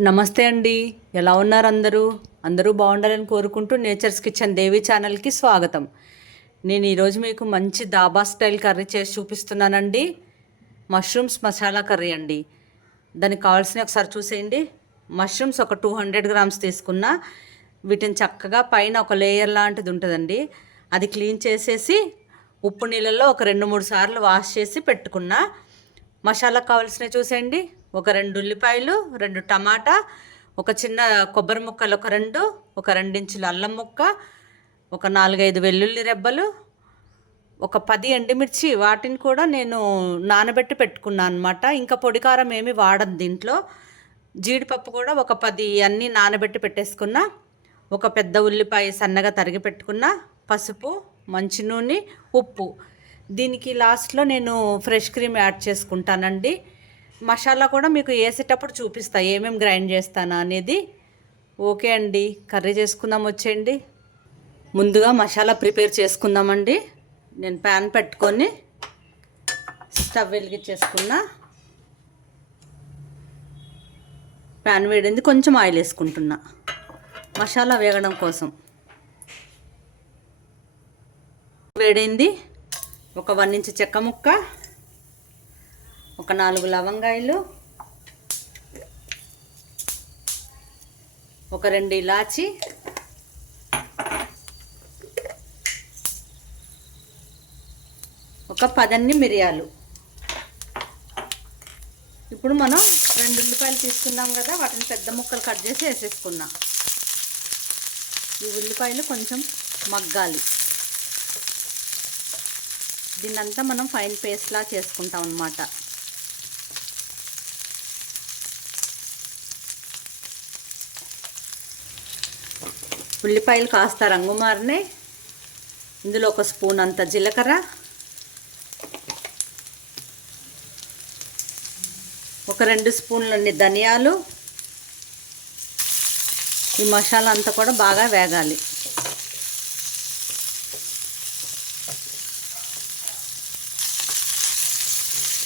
నమస్తే అండి. ఎలా ఉన్నారు అందరూ? అందరూ బాగుండాలని కోరుకుంటూ నేచర్స్ కిచెన్ దేవి ఛానల్కి స్వాగతం. నేను ఈరోజు మీకు మంచి దాబా స్టైల్ కర్రీ చేసి చూపిస్తున్నానండి. మష్రూమ్స్ మసాలా కర్రీ అండి. దానికి కావాల్సిన ఒకసారి చూసేయండి. మష్రూమ్స్ ఒక టూ హండ్రెడ్ గ్రామ్స్ తీసుకున్న వీటిని చక్కగా పైన ఒక లేయర్ లాంటిది ఉంటుందండి. అది క్లీన్ చేసేసి ఉప్పు నీళ్ళల్లో ఒక రెండు మూడు సార్లు వాష్ చేసి పెట్టుకున్నా. మసాలా కావాల్సినవి చూసేయండి. ఒక రెండు ఉల్లిపాయలు రెండు టమాటా ఒక చిన్న కొబ్బరి ముక్కలు ఒక రెండు ఒక రెండించులు అల్లం ముక్క ఒక నాలుగైదు వెల్లుల్లి రెబ్బలు ఒక పది ఎండుమిర్చి వాటిని కూడా నేను నానబెట్టి పెట్టుకున్నాను అనమాట ఇంకా పొడి కారం ఏమి వాడను దీంట్లో. జీడిపప్పు కూడా ఒక పది అన్నీ నానబెట్టి పెట్టేసుకున్నా. ఒక పెద్ద ఉల్లిపాయ సన్నగా తరిగి పెట్టుకున్న. పసుపు మంచి నూనె ఉప్పు. దీనికి లాస్ట్లో నేను ఫ్రెష్ క్రీమ్ యాడ్ చేసుకుంటానండి. మసాలా కూడా మీకు వేసేటప్పుడు చూపిస్తా ఏమేమి గ్రైండ్ చేస్తానా అనేది. ఓకే అండి కర్రీ చేసుకుందాం వచ్చేయండి. ముందుగా మసాలా ప్రిపేర్ చేసుకుందామండి. నేను ప్యాన్ పెట్టుకొని స్టవ్ వెలిగించేసుకున్నా. ప్యాన్ వేడింది కొంచెం ఆయిల్ వేసుకుంటున్నా. మసాలా వేగడం కోసం. వేడింది ఒక వన్ ఇంచ్ చెక్క ముక్క. ఒక నాలుగు లవంగాయలు ఒక రెండు ఇలాచి ఒక పదన్ని మిరియాలు. ఇప్పుడు మనం రెండు ఉల్లిపాయలు తీసుకున్నాం కదా వాటిని పెద్ద ముక్కలు కట్ చేసి వేసేసుకున్నాం. ఈ ఉల్లిపాయలు కొంచెం మగ్గాలి. దీన్నంతా మనం ఫైన్ పేస్ట్లా చేసుకుంటాం అన్నమాట. ఉల్లిపాయలు కాస్త రంగు మారినాయి. ఇందులో ఒక స్పూన్ అంత జీలకర్ర. ఒక రెండు స్పూన్లన్నీ ధనియాలు. ఈ మసాలా అంతా కూడా బాగా వేగాలి.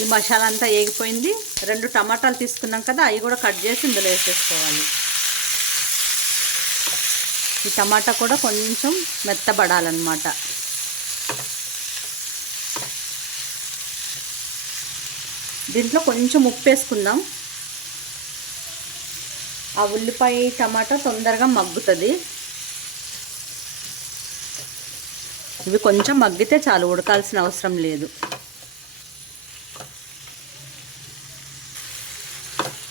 ఈ మసాలా అంతా వేగిపోయింది రెండు టమాటాలు తీసుకున్నాం కదా అవి కూడా కట్ చేసి ఇందులో వేసేసుకోవాలి. ఈ టమాటా కూడా కొంచెం మెత్తబడాలన్నమాట. దీంట్లో కొంచెం ఉప్పు వేసుకుందాం. ఆ ఉల్లిపాయ టమాటా తొందరగా మగ్గుతుంది. ఇవి కొంచెం మగ్గితే చాలు ఉడకాల్సిన అవసరం లేదు.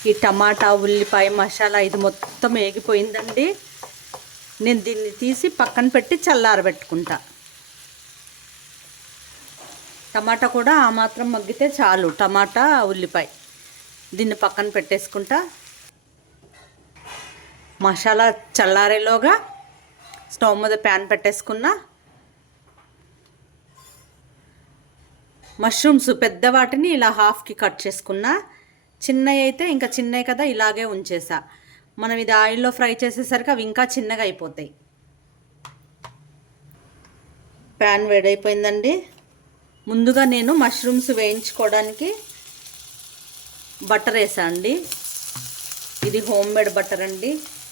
ఈ టమాటా ఉల్లిపాయ మసాలా ఇది మొత్తం వేగిపోయిందండి. నేను దీన్ని తీసి పక్కన పెట్టి చల్లారబెట్టుకుంటా. టమాటా కూడా ఆ మాత్రం మగ్గితే చాలు. టమాటా ఉల్లిపాయ. దీన్ని పక్కన పెట్టేసుకుంటా. మసాలా చల్లారేలోగా స్టవ్ మీద ప్యాన్ పెట్టేసుకున్నా. మష్రూమ్స్ పెద్ద వాటిని ఇలా హాఫ్కి కట్ చేసుకున్నా. చిన్నవి అయితే ఇంకా చిన్నవి కదా ఇలాగే ఉంచేసా. మనం ఇది ఆయిల్లో ఫ్రై చేసేసరికి అవి ఇంకా చిన్నగా అయిపోతాయి. ప్యాన్ వేడైపోయిందండి. ముందుగా నేను మష్రూమ్స్ వేయించుకోవడానికి బటర్ వేసా అండి. ఇది హోమ్ మేడ్ బటర్ అండి.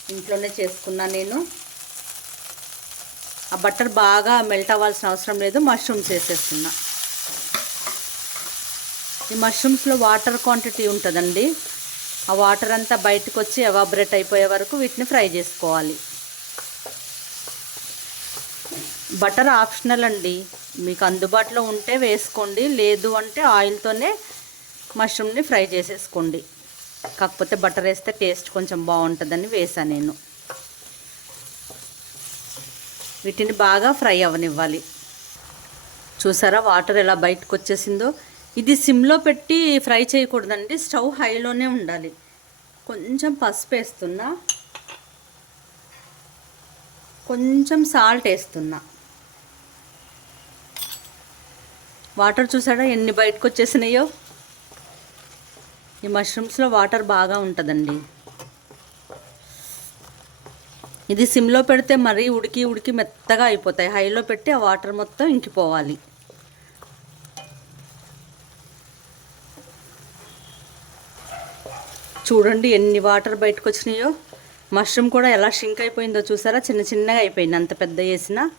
ఇంట్లోనే చేసుకున్నా నేను. ఆ బటర్ బాగా మెల్ట్ అవ్వాల్సిన అవసరం లేదు మష్రూమ్స్ వేసేస్తున్నా. ఈ మష్రూమ్స్లో వాటర్ క్వాంటిటీ ఉంటుందండి. ఆ వాటర్ అంతా బయటకు వచ్చి ఎవాబరేట్ అయిపోయే వరకు వీటిని ఫ్రై చేసుకోవాలి. బటర్ ఆప్షనల్ అండి. మీకు అందుబాటులో ఉంటే వేసుకోండి. లేదు అంటే ఆయిల్తోనే మష్రూమ్ని ఫ్రై చేసేసుకోండి. కాకపోతే బటర్ వేస్తే టేస్ట్ కొంచెం బాగుంటుందని వేసా నేను. వీటిని బాగా ఫ్రై అవ్వనివ్వాలి చూసారా వాటర్ ఎలా బయటకు వచ్చేసిందో ఇది సిమ్లో పెట్టి ఫ్రై చేయకూడదండి. స్టవ్ హైలోనే ఉండాలి. కొంచెం పసుపు వేస్తున్నా. కొంచెం సాల్ట్ వేస్తున్నా. వాటర్ చూసాడా ఎన్ని బయటకు వచ్చేసినాయో? ఈ మష్రూమ్స్లో వాటర్ బాగా ఉంటుందండి. ఇది సిమ్లో పెడితే మరీ ఉడికి ఉడికి మెత్తగా అయిపోతాయి. హైలో పెట్టి ఆ వాటర్ మొత్తం ఇంకిపోవాలి. చూడండి ఎన్ని వాటర్ బయటకు వచ్చినాయో మష్రూమ్ కూడా ఎలా షింక్ అయిపోయిందో చూసారా? చిన్న చిన్నగా అయిపోయింది అంత పెద్ద వేసిన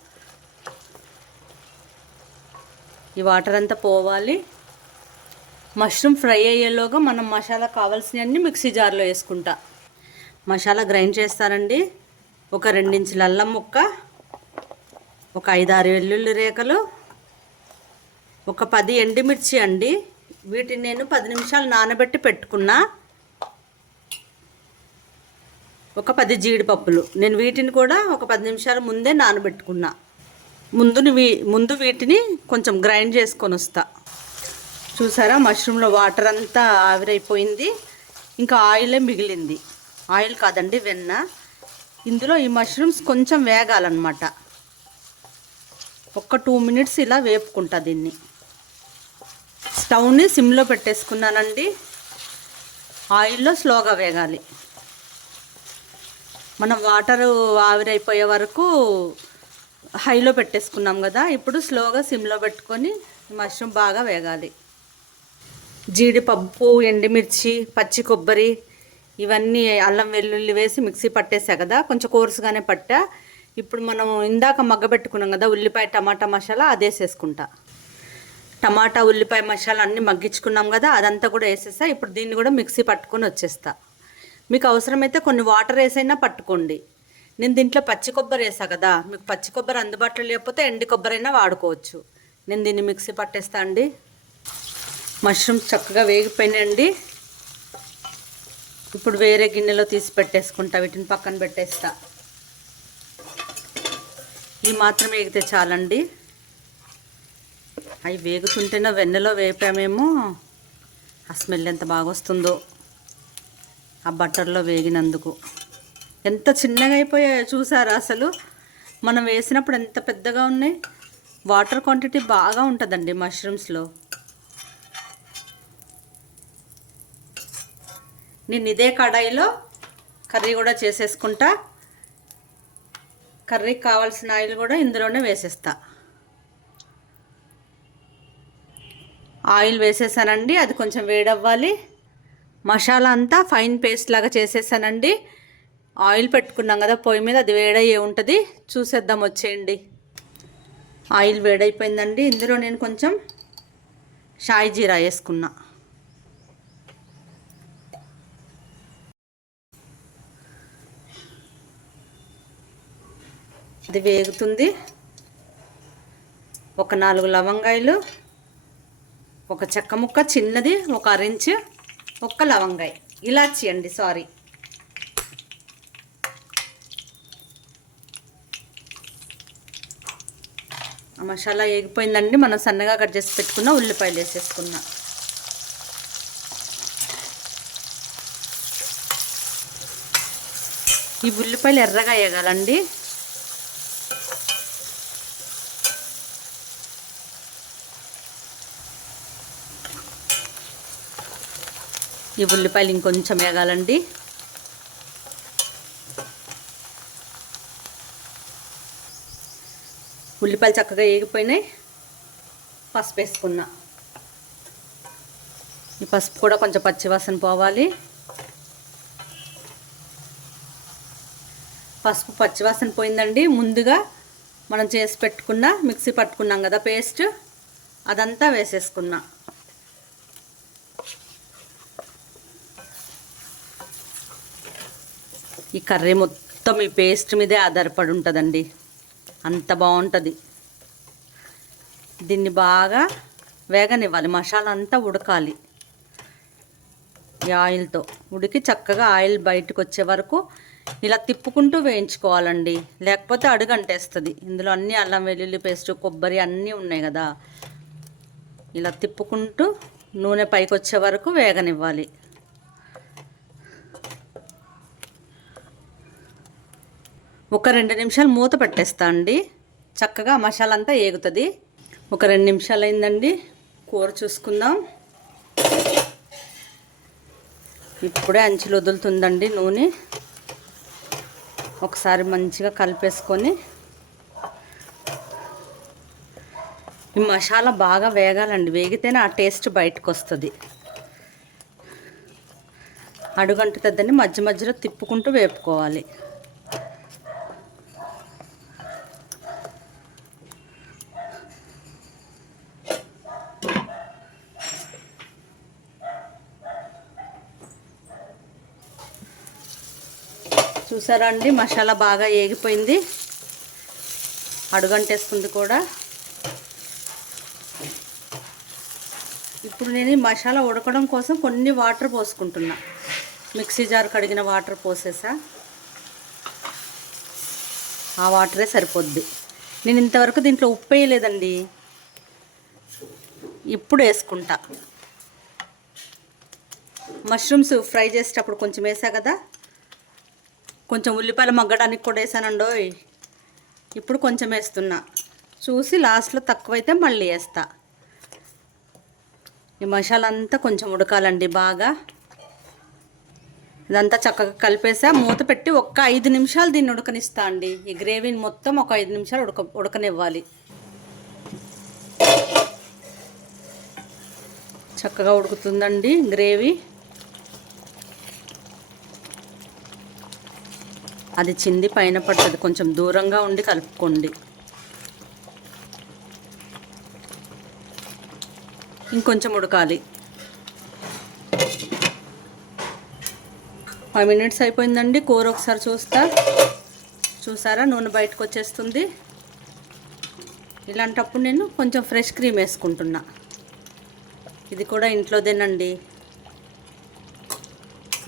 ఈ వాటర్ అంతా పోవాలి. మష్రూమ్ ఫ్రై అయ్యేలోగా మనం మసాలా కావాల్సినవన్నీ మిక్సీ జార్లో వేసుకుంటా. మసాలా గ్రైండ్ చేస్తానండి. ఒక రెండించుల అల్లం ముక్క ఒక ఐదారు వెల్లుల్లి రేఖలు ఒక పది ఎండుమిర్చి అండి. వీటిని నేను పది నిమిషాలు నానబెట్టి పెట్టుకున్నా. ఒక పది జీడిపప్పులు. నేను వీటిని కూడా ఒక పది నిమిషాల ముందే నానబెట్టుకున్నా. వీ ముందు వీటిని కొంచెం గ్రైండ్ చేసుకొని వస్తా. చూసారా? మష్రూమ్లో వాటర్ అంతా ఆవిరైపోయింది. ఇంకా ఆయిలే మిగిలింది. ఆయిల్ కాదండి వెన్న. ఇందులో ఈ మష్రూమ్స్ కొంచెం వేగాలన్నమాట. ఒక్క టూ మినిట్స్ ఇలా వేపుకుంటా దీన్ని. స్టవ్ని సిమ్లో పెట్టేసుకున్నానండి. ఆయిల్లో స్లోగా వేగాలి. మనం వాటర్ ఆవిరైపోయే వరకు హైలో పెట్టేసుకున్నాం కదా. ఇప్పుడు స్లోగా సిమ్లో పెట్టుకొని మష్రూమ్ బాగా వేగాలి. జీడిపప్పు ఎండుమిర్చి పచ్చి కొబ్బరి ఇవన్నీ అల్లం వెల్లుల్లి వేసి మిక్సీ పట్టేసా కదా. కొంచెం కోర్సుగానే పట్టా. ఇప్పుడు మనం ఇందాక మగ్గ పెట్టుకున్నాం కదా ఉల్లిపాయ టమాటా మసాలా అది వేసేసుకుంటా. టమాటా ఉల్లిపాయ మసాలా అన్నీ మగ్గించుకున్నాం కదా అదంతా కూడా వేసేసా. ఇప్పుడు దీన్ని కూడా మిక్సీ పట్టుకొని వచ్చేస్తా. మీకు అవసరమైతే కొన్ని వాటర్ వేసైనా పట్టుకోండి. నేను దీంట్లో పచ్చి కొబ్బరి వేసా కదా మీకు పచ్చి కొబ్బరి అందుబాటులో లేకపోతే ఎండి కొబ్బరి అయినా వాడుకోవచ్చు. నేను దీన్ని మిక్సీ పట్టేస్తా అండి. మష్రూమ్స్ చక్కగా వేగిపోయినాయండి. ఇప్పుడు వేరే గిన్నెలో తీసి పెట్టేసుకుంటా వీటిని పక్కన పెట్టేస్తా. ఇవి మాత్రం వేగితే చాలండి. అవి వేగుతుంటేనే వెన్నెలో వేపామేమో ఆ స్మెల్ ఎంత బాగా వస్తుందో ఆ బట్టర్లో వేగినందుకు. ఎంత చిన్నగా అయిపోయాయో చూసారా అసలు? మనం వేసినప్పుడు ఎంత పెద్దగా ఉన్నాయి? వాటర్ క్వాంటిటీ బాగా ఉంటుందండి మష్రూమ్స్లో. నేను ఇదే కడాయిలో కర్రీ కూడా చేసేసుకుంటా. కర్రీకి కావాల్సిన ఆయిల్ కూడా ఇందులోనే వేసేస్తా. ఆయిల్ వేసేసానండి అది కొంచెం వేడవ్వాలి. మసాలా అంతా ఫైన్ పేస్ట్ లాగా చేసేసానండి. ఆయిల్ పెట్టుకున్నాం కదా పొయ్యి మీద అది వేడయ్యే ఉంటుంది. చూసేద్దాం వచ్చేయండి. ఆయిల్ వేడైపోయిందండి. ఇందులో నేను కొంచెం షాయి జీరా వేసుకున్నా. అది వేగుతుంది. ఒక నాలుగు లవంగాయలు ఒక చెక్క ముక్క చిన్నది ఒక అరించి ఒక్క లవంగాయ. ఇలాచి అండి సారీ. మసాలా వేగిపోయిందండి మనం సన్నగా కట్ చేసి పెట్టుకున్న ఉల్లిపాయలు వేసేసుకున్నా. ఈ ఉల్లిపాయలు ఎర్రగా వేయగాలండి ఈ ఉల్లిపాయలు ఇంకొంచెం వేగాలండి. ఉల్లిపాయలు చక్కగా వేగిపోయినాయి. పసుపు వేసుకున్నా. ఈ పసుపు కూడా కొంచెం పచ్చివాసన పోవాలి. పసుపు పచ్చివాసన పోయిందండి. ముందుగా మనం చేసి పెట్టుకున్న మిక్సీ పట్టుకున్నాం కదా పేస్ట్. అదంతా వేసేసుకున్నా. ఈ కర్రీ మొత్తం ఈ పేస్ట్ మీదే ఆధారపడి ఉంటుందండి. అంత బాగుంటుంది. దీన్ని బాగా వేగనివ్వాలి. మసాలా అంతా ఉడకాలి. ఈ ఆయిల్తో ఉడికి చక్కగా ఆయిల్ బయటకు వచ్చే వరకు ఇలా తిప్పుకుంటూ వేయించుకోవాలండి. లేకపోతే అడుగంటేస్తుంది. ఇందులో అన్నీ అల్లం వెల్లుల్లి పేస్ట్ కొబ్బరి అన్నీ ఉన్నాయి కదా. ఇలా తిప్పుకుంటూ నూనె పైకి వచ్చే వరకు వేగనివ్వాలి. ఒక రెండు నిమిషాలు మూత పెట్టేస్తా అండి. చక్కగా మసాలా అంతా ఏగుతుంది. ఒక రెండు నిమిషాలు అయిందండి కూర చూసుకుందాం. ఇప్పుడే అంచులు వదులుతుందండి నూనె. ఒకసారి మంచిగా కలిపేసుకొని ఈ మసాలా బాగా వేగాలండి. వేగితేనే ఆ టేస్ట్ బయటకు వస్తుంది అడుగంటుతుందని మధ్య మధ్యలో తిప్పుకుంటూ వేపుకోవాలి. చూసారా అండి మసాలా బాగా ఏగిపోయింది. అడుగంటేస్తుంది కూడా. ఇప్పుడు నేను ఈ మసాలా ఉడకడం కోసం కొన్ని వాటర్ పోసుకుంటున్నా. మిక్సీ జార్ కడిగిన వాటర్ పోసేసా. ఆ వాటరే సరిపోద్ది. నేను ఇంతవరకు దీంట్లో ఉప్పు వేయలేదండి. ఇప్పుడు వేసుకుంటా. మష్రూమ్స్ ఫ్రై చేసేటప్పుడు కొంచెం వేసా కదా? కొంచెం ఉల్లిపాయలు మగ్గడానికి కూడా వేసానండో. ఇప్పుడు కొంచెం వేస్తున్నా. చూసి లాస్ట్లో తక్కువైతే మళ్ళీ వేస్తా. ఈ మసాలా అంతా కొంచెం ఉడకాలండి బాగా. ఇదంతా చక్కగా కలిపేసా. మూత పెట్టి ఒక్క ఐదు నిమిషాలు దీన్ని ఉడకనిస్తా అండి. ఈ గ్రేవీని మొత్తం ఒక ఐదు నిమిషాలు ఉడక ఉడకనివ్వాలి. చక్కగా ఉడుకుతుందండి గ్రేవీ. అది చింది పైన పడుతుంది. కొంచెం దూరంగా ఉండి కలుపుకోండి. ఇంకొంచెం ఉడకాలి. ఫైవ్ మినిట్స్ అయిపోయిందండి. కూర ఒకసారి చూస్తా. చూసారా? నూనె బయటకు వచ్చేస్తుంది. ఇలాంటప్పుడు నేను కొంచెం ఫ్రెష్ క్రీమ్ వేసుకుంటున్నా. ఇది కూడా ఇంట్లోదేనండి.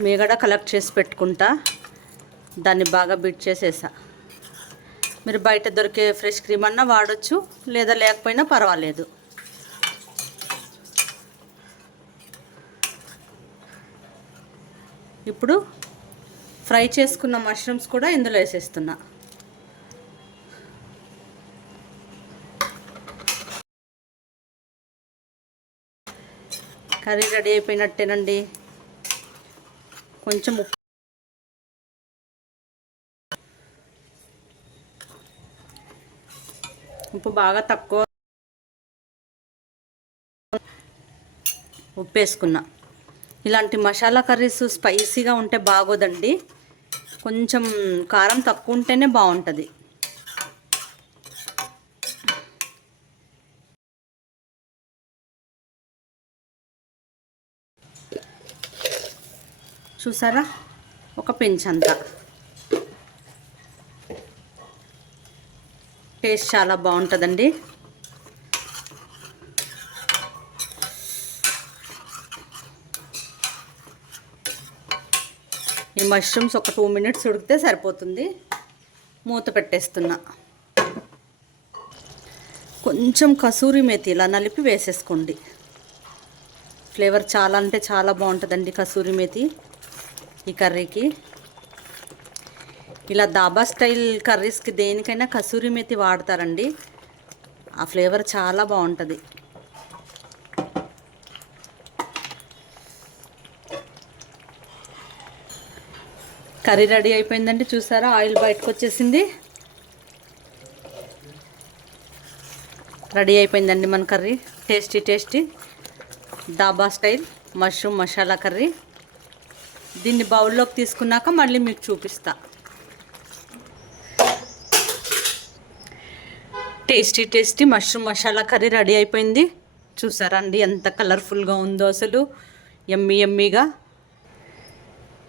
మీగడ కలెక్ట్ చేసి పెట్టుకుంటా. దాన్ని బాగా బిట్ చేసేసా. మీరు బయట దొరికే ఫ్రెష్ క్రీమ్ అన్నా వాడచ్చు లేదా లేకపోయినా పర్వాలేదు. ఇప్పుడు ఫ్రై చేసుకున్న మష్రూమ్స్ కూడా ఇందులో వేసేస్తున్నా. Curry ready అయిపోయినట్టేనండి. కొంచెం ఉప్పు బాగా తక్కువ ఉప్పు వేసుకున్నా ఇలాంటి మసాలా కర్రీస్ స్పైసీగా ఉంటే బాగోదండి. కొంచెం కారం తక్కువ ఉంటేనే బాగుంటుంది. చూసారా? ఒక పెంచంత టేస్ట్ చాలా బాగుంటుందండి. ఈ మష్రూమ్స్ ఒక టూ మినిట్స్ ఉడికితే సరిపోతుంది. మూత పెట్టేస్తున్నా. కొంచెం కసూరి మేతి ఇలా నలిపి వేసేసుకోండి. ఫ్లేవర్ చాలా అంటే చాలా బాగుంటుందండి కసూరి మేతి ఈ కర్రీకి. ఇలా దాబా స్టైల్ కర్రీస్కి దేనికైనా కసూరి మెతి వాడతారండి. ఆ ఫ్లేవర్ చాలా బాగుంటుంది. కర్రీ రెడీ అయిపోయిందండి. చూసారా? ఆయిల్ బయటకు వచ్చేసింది. రెడీ అయిపోయిందండి మన curry. Tasty tasty. Dhaba style mushroom masala curry. దీన్ని బౌల్లోకి తీసుకున్నాక మళ్ళీ మీకు చూపిస్తాను tasty tasty mushroom masala curry ready అయిపోయింది. చూసారా అండి ఎంత కలర్ఫుల్గా ఉందో అసలు. ఎమ్మీ ఎమ్మీగా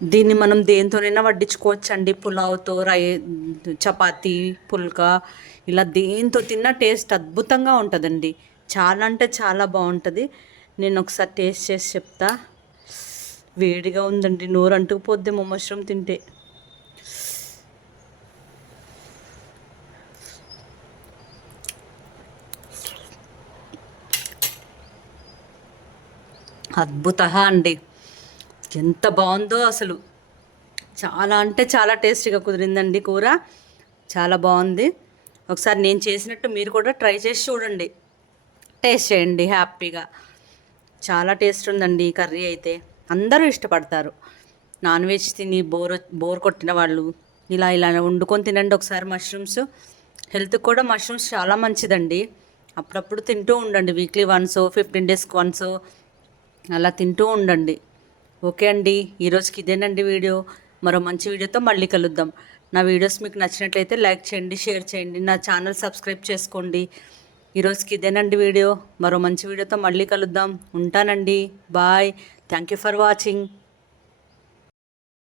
దీన్ని మనం దేంతోనైనా వడ్డించుకోవచ్చు అండి పులావ్తో రై చపాతి పుల్కా ఇలా దేంతో తిన్నా టేస్ట్ అద్భుతంగా ఉంటుందండి. చాలా అంటే చాలా బాగుంటుంది. నేను ఒకసారి టేస్ట్ చేసి చెప్తా. వేడిగా ఉందండి. నోరు అంటుకుపోద్దేమో మష్రూమ్ తింటే. అద్భుత అండి. ఎంత బాగుందో అసలు. చాలా అంటే చాలా టేస్టీగా కుదిరిందండి కూర. చాలా బాగుంది. ఒకసారి నేను చేసినట్టు మీరు కూడా ట్రై చేసి చూడండి. టేస్ట్ చేయండి హ్యాపీగా. చాలా టేస్ట్ ఉందండి ఈ కర్రీ అయితే. అందరూ ఇష్టపడతారు. నాన్ వెజ్ తిని బోర్ బోర్ కొట్టిన వాళ్ళు ఇలా ఇలా వండుకొని తినండి ఒకసారి మష్రూమ్స్. హెల్త్కి కూడా మష్రూమ్స్ చాలా మంచిదండి. అప్పుడప్పుడు తింటూ ఉండండి వీక్లీ వన్స్ ఫిఫ్టీన్ డేస్కి వన్స్. అలా తింటూ ఉండండి. ఓకే అండి. ఈరోజుకి ఇదేనండి వీడియో. మరో మంచి వీడియోతో మళ్ళీ కలుద్దాం. నా వీడియోస్ మీకు నచ్చినట్లయితే లైక్ చేయండి షేర్ చేయండి నా ఛానల్ సబ్స్క్రైబ్ చేసుకోండి. ఈరోజుకి ఇదేనండి వీడియో. మరో మంచి వీడియోతో మళ్ళీ కలుద్దాం. ఉంటానండి. Bye. Thank you for watching.